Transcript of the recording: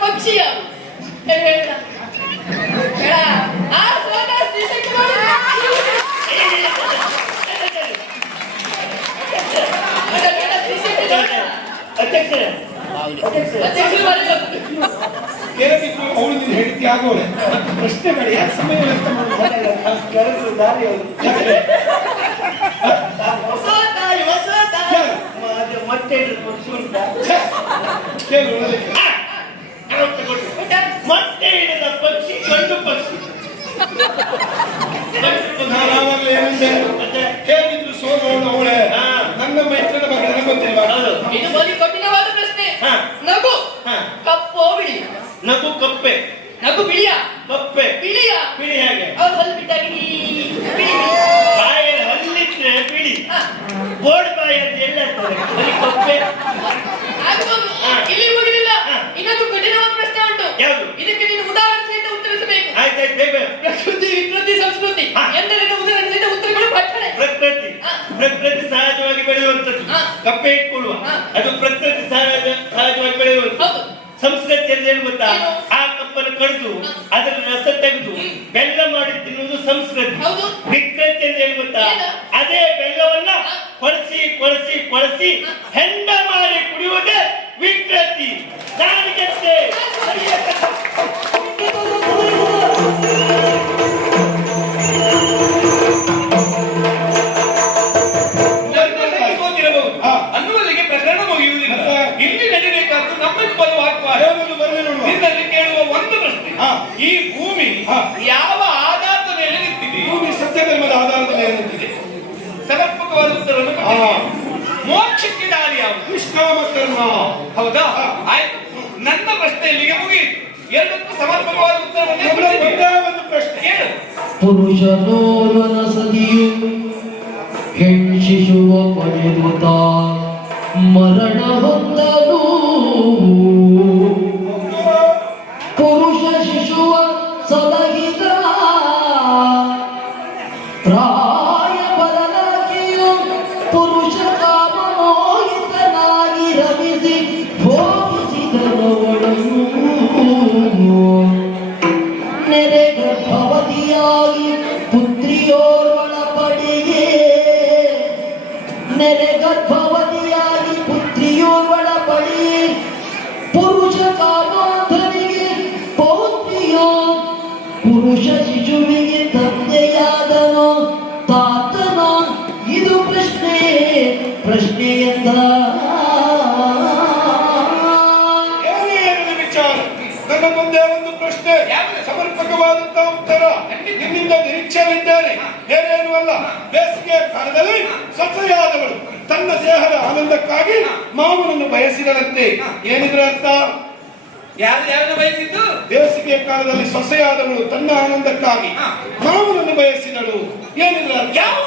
ಪಕ್ಷಿ ಯಾವುದು ಹೇಳು, ಆ ಸೋತ ಶಿಶುಕುಮಾರ ಅಧ್ಯಕ್ಷರೇ. ಅಧ್ಯಕ್ಷರು ಮಾಡಿದ್ರು. ಕೇಳಬೇಕು ಅವಳು ನೀನು ಹೇಳಿದ್ದೆ ಆಗೋಳೆ ಪ್ರಶ್ನೆ ಬೇಡ ಯಾಕೆ ಸಮಯ ವ್ಯರ್ಥ ಕರೆದು ದಾರಿ ಅವರು ಹೇಗಿದ್ರು ಸೋದರಳು ಅವಳೆ? ಹಾ. ನನ್ನ ಮೈತ್ರನ ಗೊತ್ತಿಲ್ವಾ? ಇದು ಬಲಿ ಕಠಿಣವಾದ ಪ್ರಶ್ನೆ. ಹಾ. ನಗು. ಹಾ. ಕಪ್ಪೋ ಬಿಳಿ ನಗು ಕಪ್ಪೆ. ನಗು ಬಿಳಿಯ. ಕಪ್ಪೆ. ಬಿಳಿಯ. ಬಿಳಿ ಹೇಗೆ? ಅವ್ರು ಹಲ್ಲು ಬಿಟ್ಟಾಗಿ ಬಾಯಲ್ಲಿ ಹಲ್ಲಿಟ್ರೆ ಬಿಳಿ. ಬೋರ್ಡ್ ಬಾಯಿ ಅಂತ ಎಲ್ಲ ಬರೀ ಕಪ್ಪೆ. ಕಪ್ಪೆ ಇಟ್ಕೊಳ್ಳುವ. ಅದು ಪ್ರಕೃತಿ ಸಹಜ ಸಹಜವಾಗಿ ಹೌದು. ಸಂಸ್ಕೃತಿ ಅಂದ್ರೆ ಏನು ಗೊತ್ತಾ? ಆ ಕಪ್ಪನ್ನು ಕಡಿದು. ಅದರ ರಸ ತೆಗೆದು ಬೆಲ್ಲ ಮಾಡಿ ತಿನ್ನುವುದು ಸಂಸ್ಕೃತಿ. ವಿಕೃತಿ ಅಂದ್ರೆ ಏನು ಗೊತ್ತಾ? ಅದೇ ಬೆಲ್ಲವನ್ನ. ಕೊಳಸಿ ಕೊಳಸಿ ಕೊಳಸಿ. ಹೆಂಡ ಕೊಟ್ಟಿದ್ದೇನೆ. ಮೋಕ್ಷಕ್ಕೆ ದಾರಿ ಯಾವುದು? ನಿಷ್ಕಾಮ ಕರ್ಮ ಹೌದಾ. ಆಯ್ತು. ನನ್ನ ಪ್ರಶ್ನೆ ಇಲ್ಲಿಗೆ ಮುಗಿಯಿತು. ಎರಡಕ್ಕೂ ಸಮರ್ಪಕವಾದ ಉತ್ತರವನ್ನು ಪ್ರಶ್ನೆ. ಕೇಳು ಪುರುಷನೋರ್ವನ ಸದಿಯು ಹೆಣ್ಶಿಶುವ ಪಡೆದುತ ಮರಣ ಹೊಂದಲು ನೆರೆ ಗರ್ಭವತಿಯಾಗಿ ಪುತ್ರಿಯೋರ್ವಳ ಪಡೆಯೇ ನೆರೆ ಗರ್ಭವತಿಯಾಗಿ ಪುತ್ರಿಯೋರ್ವಳ ಪಡೆಯೇ ಪುರುಷ ಕಾಮಾಧನಿಗೆ ಪೌತ್ರಿಯೋ. ಪುರುಷ ಶಿಶುವಿಗೆ ತಂದೆಯಾದನೋ. ತಾತನೋ, ಇದು ಪ್ರಶ್ನೆ. ಪ್ರಶ್ನೆಯಂದ ಸಮರ್ಪಕವಾದಂತಹ ಉತ್ತರ. ನಿಮ್ಮಿಂದ ನಿರೀಕ್ಷೆಯಲ್ಲಿದ್ದೇನೆ. ಬೇರೇನು ಅಲ್ಲ. ಬೇಸಿಗೆ ಕಾಲದಲ್ಲಿ ಸೊಸೆಯಾದವಳು ತನ್ನ ದೇಹದ ಆನಂದಕ್ಕಾಗಿ ಮಾವನನ್ನು ಬಯಸಿದಳಂತೆ. ಏನಿದ್ರ ಅರ್ಥ? ಬಯಸಿದ್ದು? ಬೇಸಿಗೆ ಕಾಲದಲ್ಲಿ ಸೊಸೆಯಾದವಳು ತನ್ನ ಆನಂದಕ್ಕಾಗಿ. ಮಾವನನ್ನು ಬಯಸಿದಳು. ಏನಿದ್ರ ಅರ್ಥ? ಯಾವ